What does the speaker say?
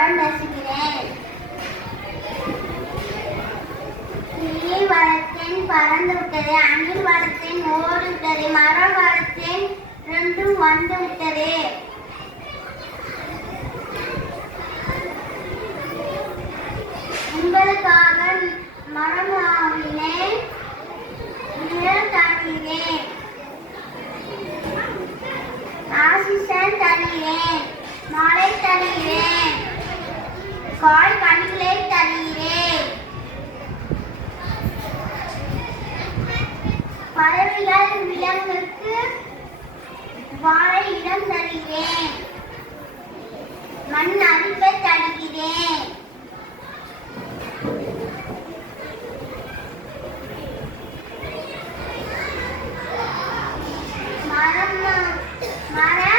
மரம் பேசுகிறேன். கிளி வளர்த்தேன் பறந்து விட்டது. அணில் வளர்த்தேன் ஓடு விட்டது. மரம் வளர்த்தேன் ரெண்டும் வந்து விட்டது. உங்களுக்காக மரம் ஆவினேன் நிழல் தருகிறேன். ஆசிசன் தருகிறேன் மழை தருகிறேன். கால் கண்களை தருகிறேன் பறவைகள் விலங்குக்கு வாழை இடம் தருகிறேன் மண் அரிப்பை தருகிறேன் மரம் மரம்